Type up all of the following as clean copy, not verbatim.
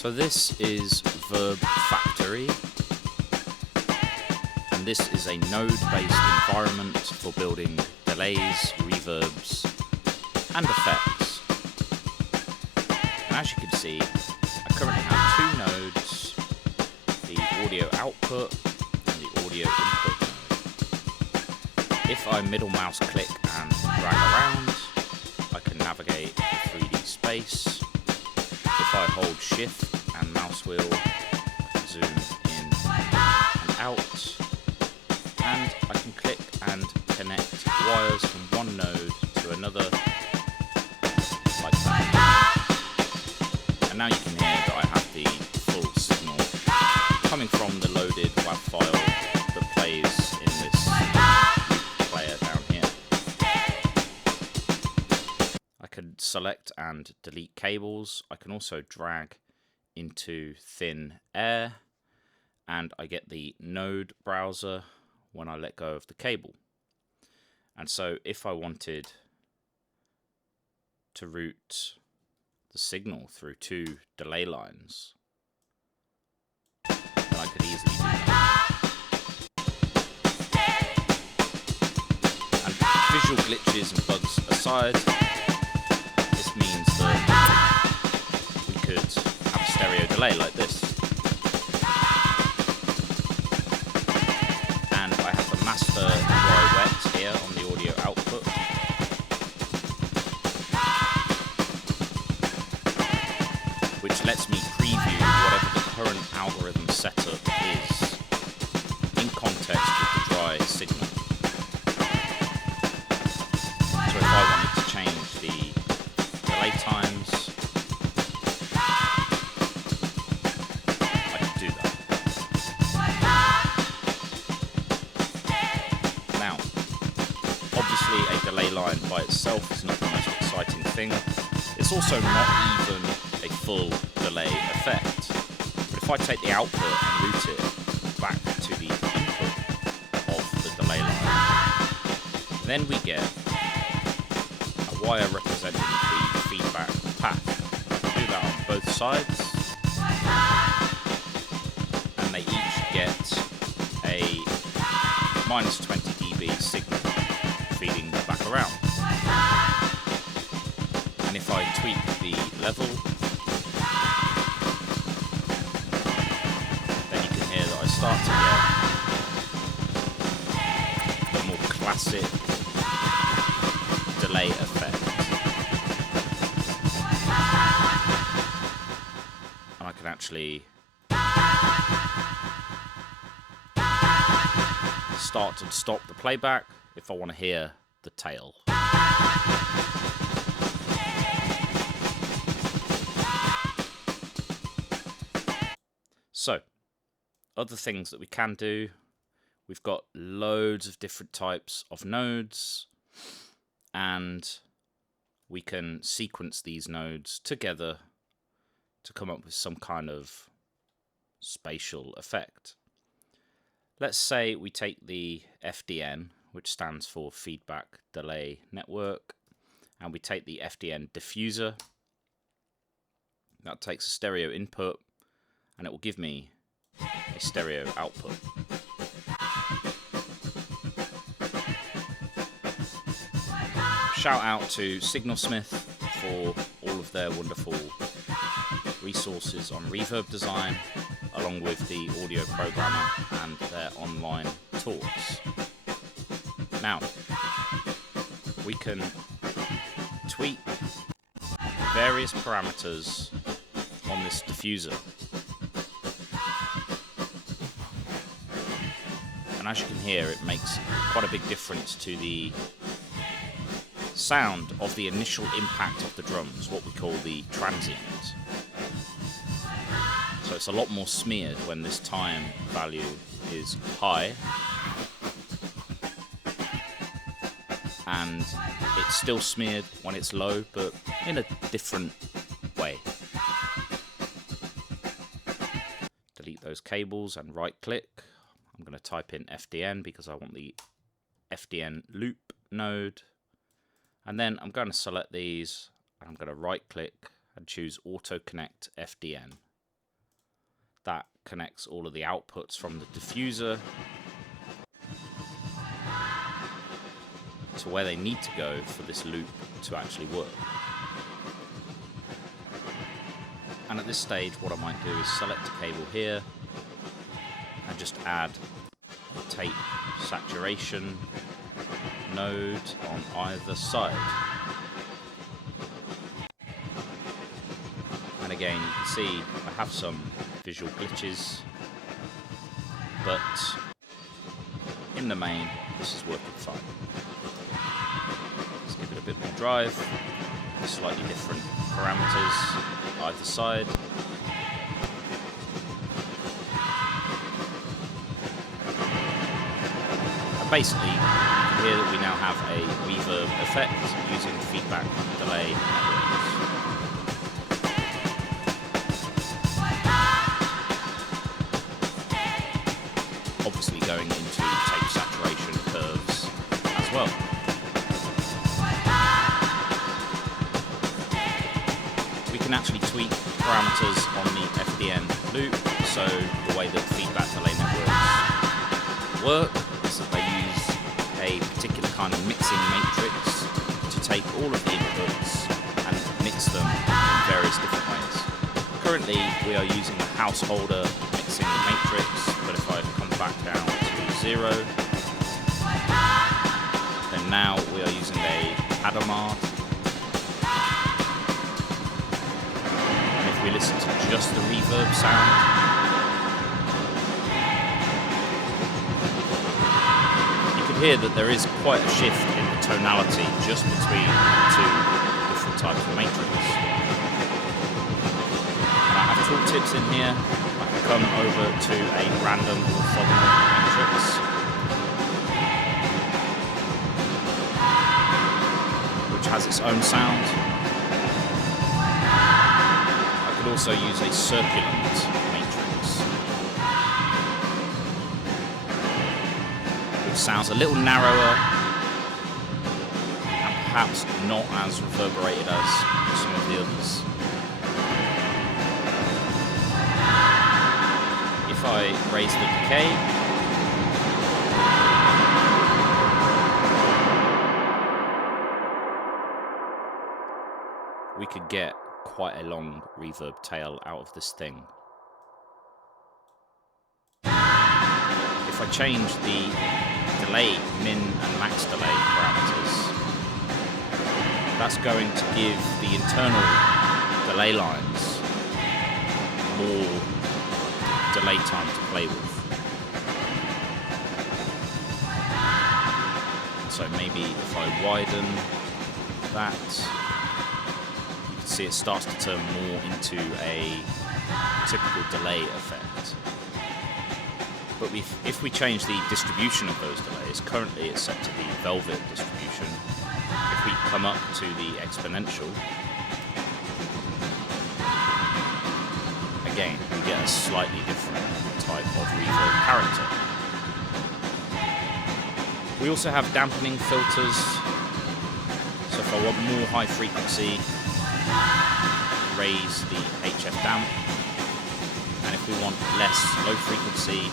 So this is Verb Factory, and this is a node-based environment for building delays, reverbs, and effects. And as you can see, I currently have two nodes, the audio output and the audio input node. If I middle mouse click and drag around, I can navigate the 3D space. If I hold shift and mouse wheel, I can zoom in and out, and I can click and connect wires from one node to another like that. And now you can hear that I have the full signal coming from the loaded WAV file that plays in this player down here. I can select and delete cables. I can also drag into thin air, and I get the node browser when I let go of the cable. And so if I wanted to route the signal through two delay lines, then I could easily do that. And visual glitches and bugs aside, this means that we could have a stereo delay like this. And I have the master dry wet here on the audio output. Which lets me preview whatever the current algorithm setup is in context with the dry signal. So if I wanted to change the delay times, I could do that. Now, obviously a delay line by itself is not the most exciting thing. It's also not even a full delay effect. But if I take the output and route it back to the input of the delay line, then we get a wire representing the feedback path. I can do that on both sides, and they each get a minus 20 dB signal feeding back around. And if I tweak the level, then you can hear that I start to get the more classic delay effect. And I can actually start and stop the playback if I want to hear the tail. So, other things that we can do, we've got loads of different types of nodes, and we can sequence these nodes together to come up with some kind of spatial effect. Let's say we take the FDN, which stands for Feedback Delay Network, and we take the FDN diffuser. That takes a stereo input, and it will give me a stereo output. Shout out to Signalsmith for all of their wonderful resources on reverb design, along with the audio programmer and their online talks. Now, we can tweak various parameters on this diffuser. And as you can hear, it makes quite a big difference to the sound of the initial impact of the drums, what we call the transient. So it's a lot more smeared when this time value is high, and it's still smeared when it's low, but in a different way. Delete those cables and right click. I'm going to type in FDN because I want the FDN loop node. And then I'm going to select these, and I'm going to right click and choose Auto Connect FDN. that connects all of the outputs from the diffuser to where they need to go for this loop to actually work. And at this stage, what I might do is select a cable here and just add a tape saturation node on either side. And again, you can see I have some visual glitches, but in the main, this is working fine. Let's give it a bit more drive, slightly different parameters either side. And basically, you can hear that we now have a reverb effect using feedback delay networks. Obviously going into tape saturation curves as well. We can actually tweak parameters on the FDN loop, so the way that feedback delay networks work is that they use a particular kind of mixing matrix to take all of the inputs and mix them in various different ways. Currently we are using the householder mixing matrix, but if I come back down to 0, then now we are using a Hadamard. And if we listen to just the reverb sound, you can hear that there is quite a shift in the tonality just between the two different types of matrix. And I have tooltips in here. Come over to a random orthogonal matrix, which has its own sound. I could also use a circulant matrix, which sounds a little narrower and perhaps not as reverberated as some of the others. If I raise the decay, we could get quite a long reverb tail out of this thing. If I change the delay min and max delay parameters, that's going to give the internal delay lines more delay time to play with. So maybe if I widen that, you can see it starts to turn more into a typical delay effect. But if we change the distribution of those delays, currently it's set to the velvet distribution. If we come up to the exponential, again, we get a slightly different type of reverb character. We also have dampening filters. So if I want more high frequency, raise the HF damp. And if we want less low frequency,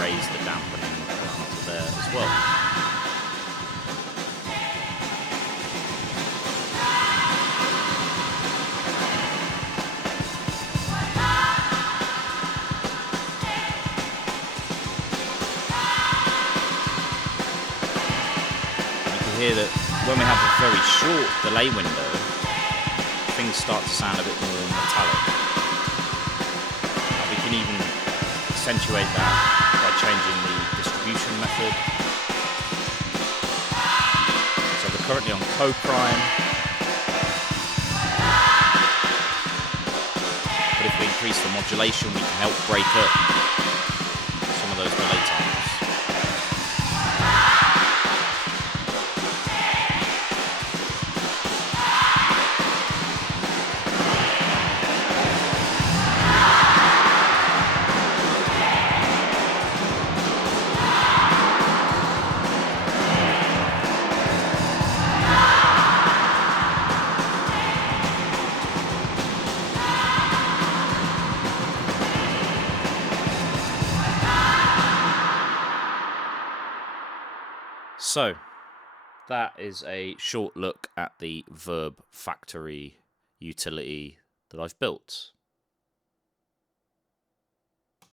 raise the dampening parameter there as well. Hear that when we have a very short delay window, things start to sound a bit more metallic. We can even accentuate that by changing the distribution method. So we're currently on co-prime, but if we increase the modulation, we can help break up some of those delay times. So, that is a short look at the Verb Factory utility that I've built.